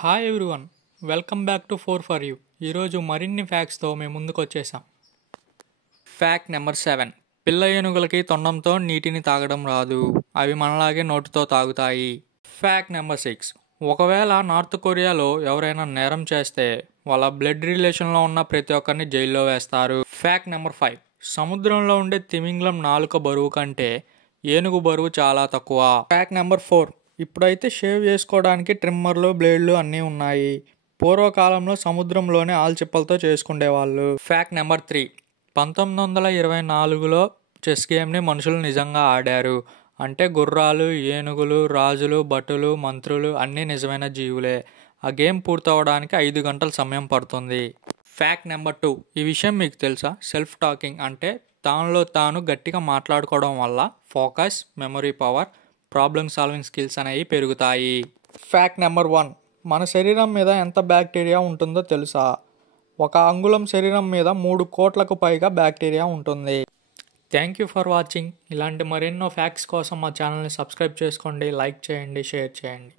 Hi everyone, welcome back to for you. ఈరోజు మరిన్ని ఫ్యాక్ట్స్తో మేము ముందుకు వచ్చేసాం. Fact number 7. పిల్ల ఏనుగులకి తొండంతో నీటిని తాగడం రాదు, అవి మనలాగే నోటితో తాగుతాయి. Fact number 6. ఒకవేళ నార్త్ కొరియాలో ఎవరైనా నేరం చేస్తే వాళ్ళ బ్లడ్ రిలేషన్లో ఉన్న ప్రతి ఒక్కరిని జైల్లో వేస్తారు. Fact number 5. సముద్రంలో ఉండే తిమింగలం నాలుక బరువు కంటే ఏనుగు బరువు చాలా తక్కువ. Fact number 4. ఇప్పుడైతే షేవ్ చేసుకోవడానికి ట్రిమ్మర్లు, బ్లేడ్లు అన్నీ ఉన్నాయి. పూర్వకాలంలో సముద్రంలోనే ఆల్చిప్పలతో చేసుకునేవాళ్ళు. Fact number 3. 1924లో చెస్ గేమ్ని మనుషులు నిజంగా ఆడారు. అంటే గుర్రాలు, ఏనుగులు, రాజులు, భటులు, మంత్రులు అన్నీ నిజమైన జీవులే. ఆ గేమ్ పూర్తవడానికి 5 గంటల సమయం పడుతుంది. Fact number 2. ఈ విషయం మీకు తెలుసా? సెల్ఫ్ టాకింగ్ అంటే తానులో తాను గట్టిగా మాట్లాడుకోవడం వల్ల focus, memory power, problem solving skills అనేవి పెరుగుతాయి. Fact number 1. మన శరీరం మీద ఎంత బ్యాక్టీరియా ఉంటుందో తెలుసా? 1 అంగుళం శరీరం మీద 3 కోట్లకు పైగా బ్యాక్టీరియా ఉంటుంది. Thank you for watching. ఇలాంటి మరెన్నో ఫ్యాక్ట్స్ కోసం మా ఛానల్ని సబ్స్క్రైబ్ చేసుకోండి, లైక్ చేయండి, షేర్ చేయండి.